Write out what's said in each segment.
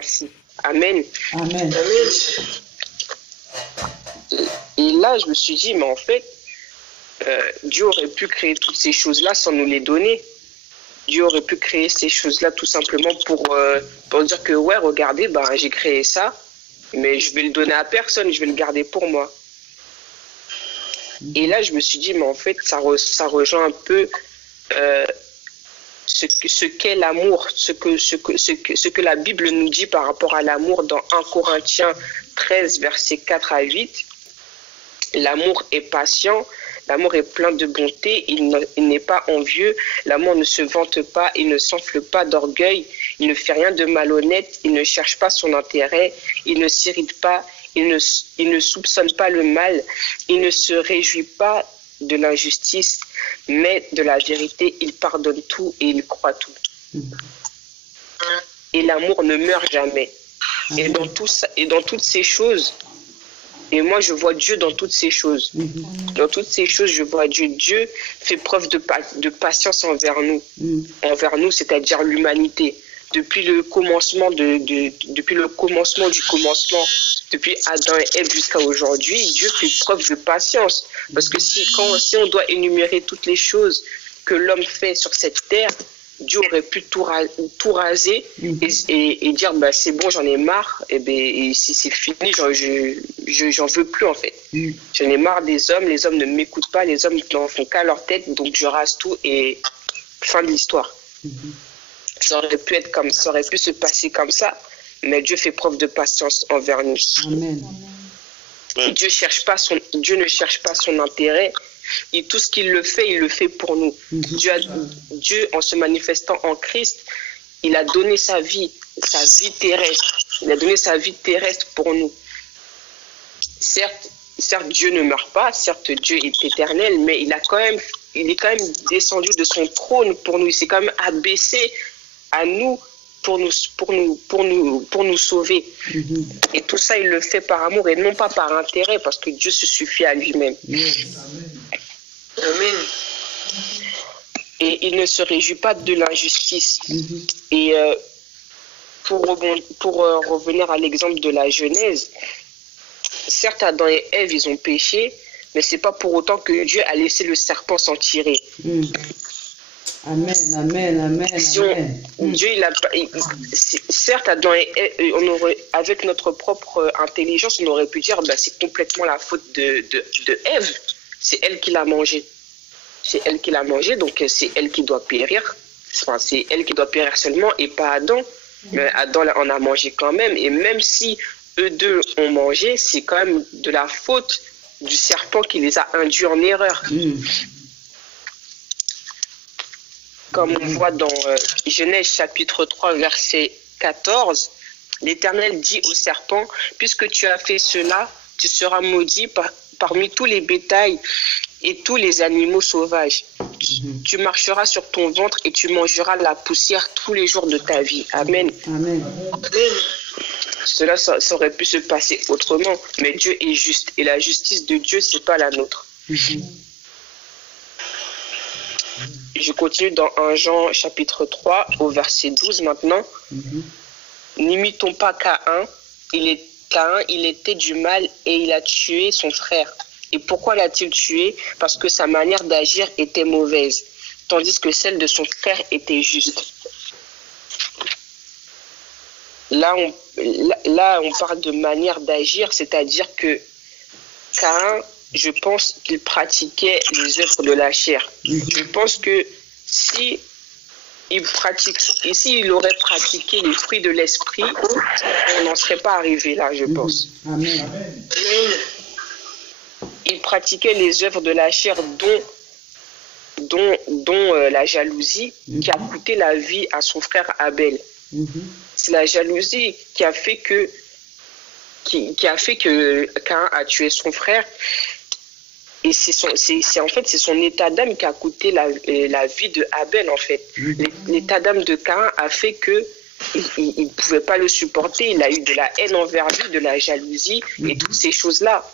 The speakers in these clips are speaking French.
ainsi. Amen. Amen. Et là, je me suis dit, mais en fait, Dieu aurait pu créer toutes ces choses-là sans nous les donner. Dieu aurait pu créer ces choses-là tout simplement pour dire que, ouais, regardez, ben, j'ai créé ça, mais je vais le donner à personne, je vais le garder pour moi. Et là, je me suis dit, mais en fait, ça rejoint un peu ce qu'est l'amour, ce que la Bible nous dit par rapport à l'amour dans 1 Corinthiens 13, versets 4 à 8. L'amour est patient, l'amour est plein de bonté, il n'est pas envieux, l'amour ne se vante pas, il ne s'enfle pas d'orgueil, il ne fait rien de malhonnête, il ne cherche pas son intérêt, il ne s'irrite pas, il ne soupçonne pas le mal, il ne se réjouit pas de l'injustice, mais de la vérité, il pardonne tout et il croit tout. Et l'amour ne meurt jamais. Et dans toutes ces choses, et moi je vois Dieu dans toutes ces choses. Dans toutes ces choses, je vois Dieu. Dieu fait preuve de patience envers nous. Envers nous, c'est-à-dire l'humanité. Depuis le commencement depuis le commencement du commencement, depuis Adam et Ève jusqu'à aujourd'hui, Dieu fait preuve de patience. Parce que si on doit énumérer toutes les choses que l'homme fait sur cette terre, Dieu aurait pu tout raser et dire bah, c'est bon, j'en ai marre, et si c'est fini, j'en veux plus en fait. J'en ai marre des hommes, les hommes ne m'écoutent pas, les hommes n'en font qu'à leur tête, donc je rase tout et fin de l'histoire. Ça aurait pu être comme ça, aurait pu se passer comme ça, mais Dieu fait preuve de patience envers nous. Amen. Dieu ne cherche pas son intérêt. Et tout ce qu'il le fait, il le fait pour nous. Dieu, en se manifestant en Christ, il a donné sa vie terrestre. Il a donné sa vie terrestre pour nous. Certes, Dieu ne meurt pas, certes, Dieu est éternel, mais il est quand même descendu de son trône pour nous. Il s'est quand même abaissé à nous pour nous sauver. Et tout ça, il le fait par amour et non pas par intérêt, parce que Dieu se suffit à lui-même. Amen. Et il ne se réjouit pas de l'injustice. Et pour revenir à l'exemple de la Genèse, certes, Adam et Ève, ils ont péché, mais c'est pas pour autant que Dieu a laissé le serpent s'en tirer. Amen, amen, amen. Dieu, certes, Adam et Ève, avec notre propre intelligence, on aurait pu dire bah, c'est complètement la faute de Ève. C'est elle qui l'a mangé. C'est elle qui l'a mangé, donc c'est elle qui doit périr. Enfin, c'est elle qui doit périr seulement et pas Adam. Mais Adam en a mangé quand même. Et même si eux deux ont mangé, c'est quand même de la faute du serpent qui les a induits en erreur. Comme on voit dans Genèse chapitre 3, verset 14, l'Éternel dit au serpent, puisque tu as fait cela, tu seras maudit parmi tous les bétails et tous les animaux sauvages. Tu marcheras sur ton ventre et tu mangeras la poussière tous les jours de ta vie. Amen. Amen. Cela, ça aurait pu se passer autrement, mais Dieu est juste et la justice de Dieu, c'est pas la nôtre. Je continue dans 1 Jean chapitre 3 au verset 12 maintenant. N'imitons pas Caïn. Caïn, il était du mal et il a tué son frère. Et pourquoi l'a-t-il tué? Parce que sa manière d'agir était mauvaise, tandis que celle de son frère était juste. Là, on parle de manière d'agir, c'est-à-dire que Caïn, je pense qu'il pratiquait les œuvres de la chair. Je pense que s'il aurait pratiqué les fruits de l'esprit, on n'en serait pas arrivé là, je pense. Amen. Il pratiquait les œuvres de la chair, dont la jalousie, qui a coûté la vie à son frère Abel. C'est la jalousie qui a fait que Caïn a tué son frère. Et c'est son état d'âme qui a coûté la vie de Abel, en fait. L'état d'âme de Caïn a fait que il ne pouvait pas le supporter. Il a eu de la haine envers lui, de la jalousie et toutes ces choses-là.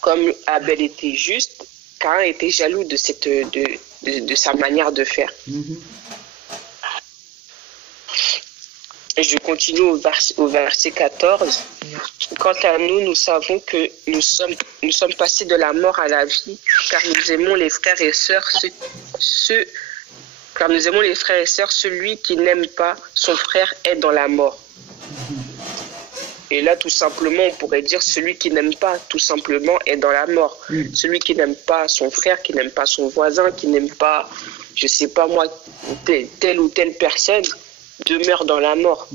Comme Abel était juste, Caïn était jaloux de sa manière de faire. Et je continue au verset 14. Quant à nous, nous savons que nous sommes passés de la mort à la vie, car nous aimons les frères et sœurs, car nous aimons les frères et sœurs, celui qui n'aime pas son frère est dans la mort. Et là, tout simplement, on pourrait dire celui qui n'aime pas, tout simplement, est dans la mort. Celui qui n'aime pas son frère, qui n'aime pas son voisin, qui n'aime pas, je sais pas moi, telle ou telle personne, demeure dans la mort.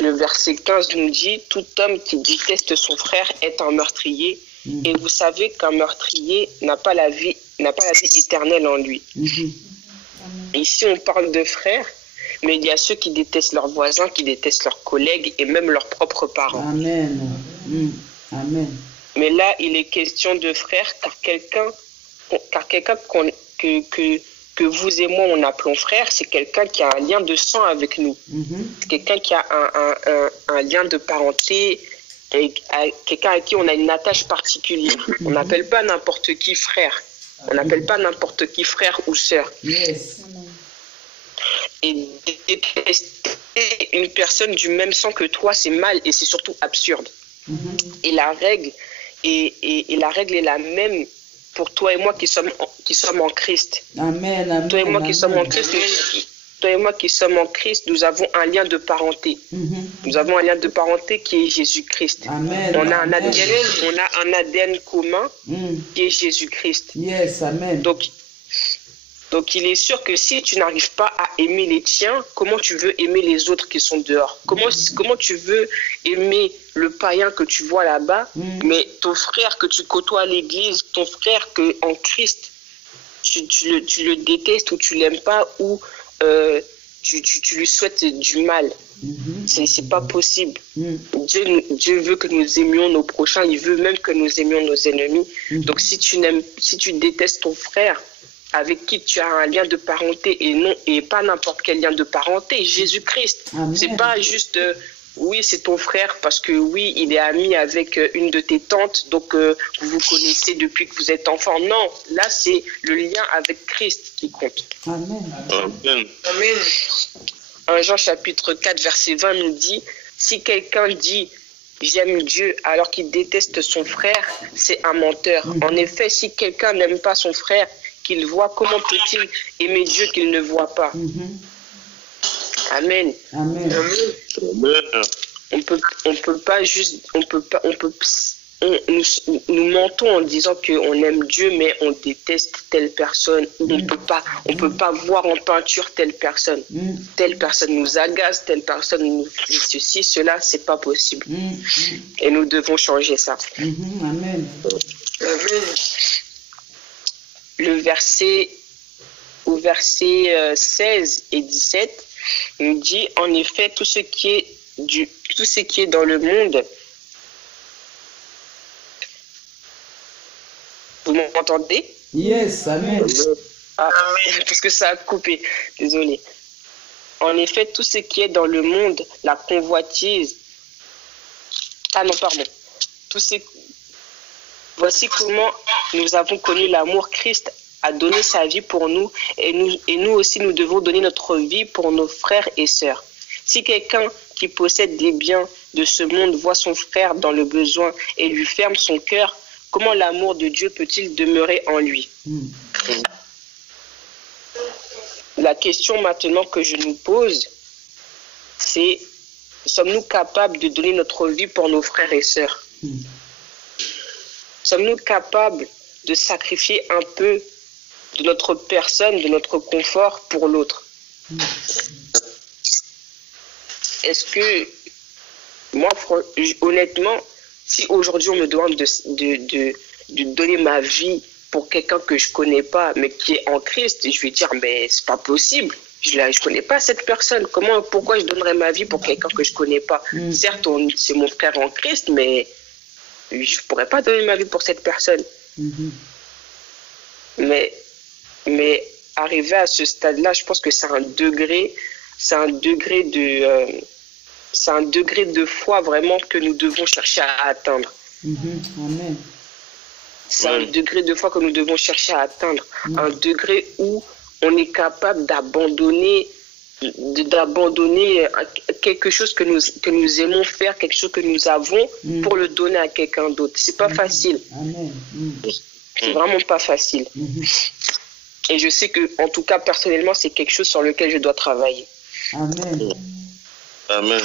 Le verset 15 nous dit, tout homme qui déteste son frère est un meurtrier, et vous savez qu'un meurtrier n'a pas la vie éternelle en lui. Ici, on parle de frères, mais il y a ceux qui détestent leurs voisins, qui détestent leurs collègues et même leurs propres parents. Amen. Amen. Mais là, il est question de frères, car quelqu'un que vous et moi, on appelons frère, c'est quelqu'un qui a un lien de sang avec nous. Quelqu'un qui a un lien de parenté, quelqu'un à qui on a une attache particulière. On n'appelle pas n'importe qui frère. On n'appelle pas n'importe qui frère ou sœur. Yes. Et détester une personne du même sang que toi, c'est mal et c'est surtout absurde. Et la règle est la même pour toi et moi qui sommes en Christ. Amen, amen, toi et moi qui sommes en Christ, nous avons un lien de parenté. Nous avons un lien de parenté qui est Jésus-Christ. On a un ADN commun qui est Jésus-Christ. Yes, amen. Donc il est sûr que si tu n'arrives pas à aimer les tiens, comment tu veux aimer les autres qui sont dehors? Comment tu veux aimer le païen que tu vois là-bas, mais ton frère que tu côtoies à l'église, ton frère que en Christ, tu le détestes ou tu l'aimes pas ou tu lui souhaites du mal. C'est pas possible. Dieu veut que nous aimions nos prochains, il veut même que nous aimions nos ennemis. Donc si tu détestes ton frère, avec qui tu as un lien de parenté et pas n'importe quel lien de parenté, Jésus-Christ. C'est pas juste oui, c'est ton frère parce que oui, il est ami avec une de tes tantes, donc vous vous connaissez depuis que vous êtes enfant. Non, là c'est le lien avec Christ qui compte. Amen. Amen. 1 Jean chapitre 4 verset 20 nous dit, si quelqu'un dit j'aime Dieu alors qu'il déteste son frère, c'est un menteur. En effet, si quelqu'un n'aime pas son frère qu'il voit, comment peut-il aimer Dieu qu'il ne voit pas? Amen. Amen. Nous mentons en disant qu'on aime Dieu, mais on déteste telle personne. On peut pas voir en peinture telle personne. Telle personne nous agace, telle personne nous fait ceci, cela, c'est pas possible. Et nous devons changer ça. Amen. Amen. Au verset 16 et 17, nous dit, en effet, tout ce qui est dans le monde, vous m'entendez? Yes, amen. Ah, parce que ça a coupé, désolé. En effet, tout ce qui est dans le monde, la convoitise, voici comment nous avons connu l'amour. Christ a donné sa vie pour nous et nous aussi nous devons donner notre vie pour nos frères et sœurs. Si quelqu'un qui possède des biens de ce monde voit son frère dans le besoin et lui ferme son cœur, comment l'amour de Dieu peut-il demeurer en lui? La question maintenant que je nous pose, c'est sommes-nous capables de donner notre vie pour nos frères et sœurs? Sommes-nous capables de sacrifier un peu de notre personne, de notre confort pour l'autre? Est-ce que, moi, honnêtement, si aujourd'hui on me demande de donner ma vie pour quelqu'un que je connais pas, mais qui est en Christ, je vais dire, mais c'est pas possible. Je connais pas cette personne. Pourquoi je donnerais ma vie pour quelqu'un que je connais pas? Certes, c'est mon frère en Christ, mais je pourrais pas donner ma vie pour cette personne. Mais arrivé à ce stade-là, je pense que c'est un degré de foi vraiment que nous devons chercher à atteindre. Amen. C'est un degré de foi que nous devons chercher à atteindre. Un degré où on est capable d'abandonner d'abandonner quelque chose que nous aimons faire, quelque chose que nous avons pour le donner à quelqu'un d'autre. C'est pas facile. Amen. C'est vraiment pas facile. Et je sais que, en tout cas, personnellement, c'est quelque chose sur lequel je dois travailler. Amen. Amen.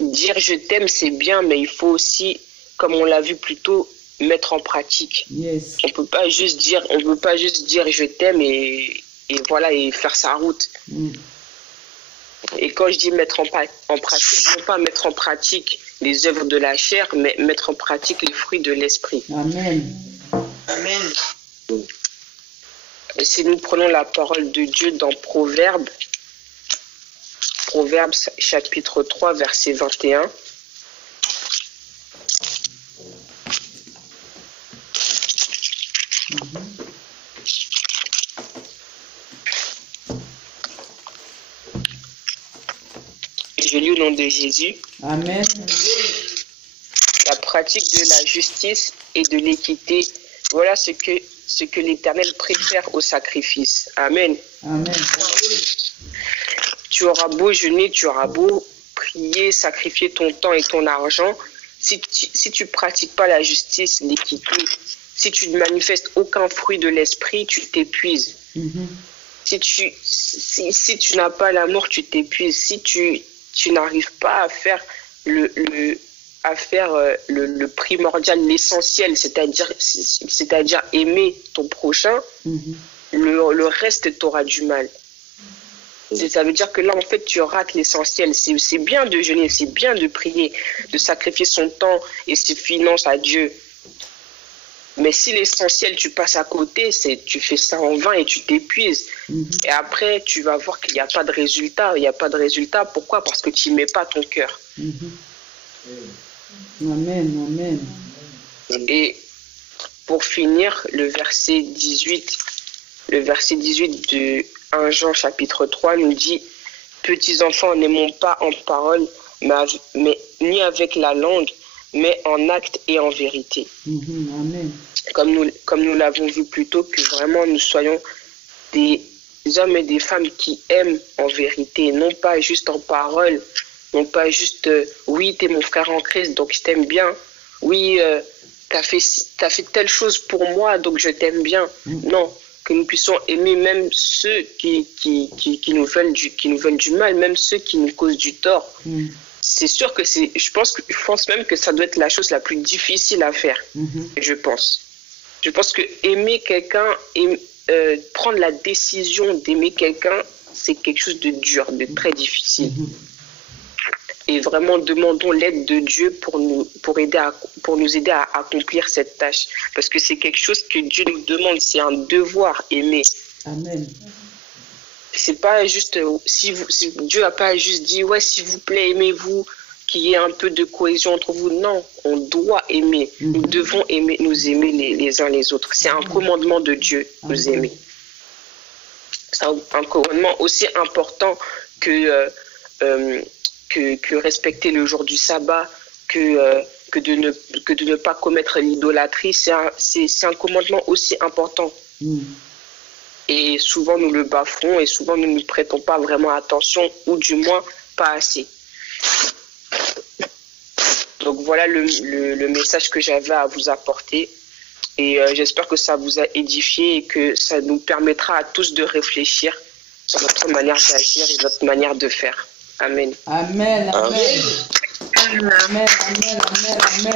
Dire je t'aime, c'est bien, mais il faut aussi, comme on l'a vu plus tôt, mettre en pratique. Yes. On peut pas juste dire je t'aime et voilà, et faire sa route. Et quand je dis mettre en pratique, non pas mettre en pratique les œuvres de la chair, mais mettre en pratique les fruits de l'esprit. Amen. Amen. Et si nous prenons la parole de Dieu dans Proverbes chapitre 3, verset 21. Je lis au nom de Jésus. Amen. La pratique de la justice et de l'équité, voilà ce que l'Éternel préfère au sacrifice. Amen. Amen. Tu auras beau jeûner, tu auras beau prier, sacrifier ton temps et ton argent. Si tu pratiques pas la justice, l'équité, si tu ne manifestes aucun fruit de l'esprit, tu t'épuises. Si tu n'as pas l'amour, tu t'épuises. Si tu n'arrives pas à faire le primordial, l'essentiel, c'est-à-dire aimer ton prochain, le reste t'aura du mal. Ça veut dire que là, en fait, tu rates l'essentiel. C'est bien de jeûner, c'est bien de prier, de sacrifier son temps et ses finances à Dieu. Mais si l'essentiel, tu passes à côté, tu fais ça en vain et tu t'épuises. Et après, tu vas voir qu'il n'y a pas de résultat. Il n'y a pas de résultat. Pourquoi? Parce que tu n'y mets pas ton cœur. Amen, amen. Et pour finir, le verset 18 de 1 Jean chapitre 3 nous dit « Petits enfants, n'aimons pas en parole, mais ni avec la langue, mais en acte et en vérité. » Amen. Comme nous l'avons vu plus tôt, que vraiment nous soyons des hommes et des femmes qui aiment en vérité, non pas juste en parole, non pas juste oui, t'es mon frère en Christ, donc je t'aime bien. Oui, t'as fait telle chose pour moi, donc je t'aime bien. Non, que nous puissions aimer même ceux qui nous veulent du mal, même ceux qui nous causent du tort. C'est sûr que je pense même que ça doit être la chose la plus difficile à faire. Je pense que aimer quelqu'un, prendre la décision d'aimer quelqu'un, c'est quelque chose de dur, de très difficile. Et vraiment, demandons l'aide de Dieu pour nous aider à accomplir cette tâche. Parce que c'est quelque chose que Dieu nous demande, c'est un devoir, aimer. Amen. C'est pas juste, si Dieu n'a pas juste dit, ouais, s'il vous plaît, aimez-vous, qu'il y ait un peu de cohésion entre vous. Non, on doit aimer. Nous devons nous aimer les uns les autres. C'est un commandement de Dieu, nous aimer. C'est un commandement aussi important que respecter le jour du sabbat, que de ne pas commettre l'idolâtrie. C'est un commandement aussi important. Et souvent nous le bafouons et souvent nous ne prêtons pas vraiment attention, ou du moins pas assez. Donc voilà le message que j'avais à vous apporter. Et j'espère que ça vous a édifié et que ça nous permettra à tous de réfléchir sur notre manière d'agir et notre manière de faire. Amen. Amen, amen. Amen, amen, amen, amen.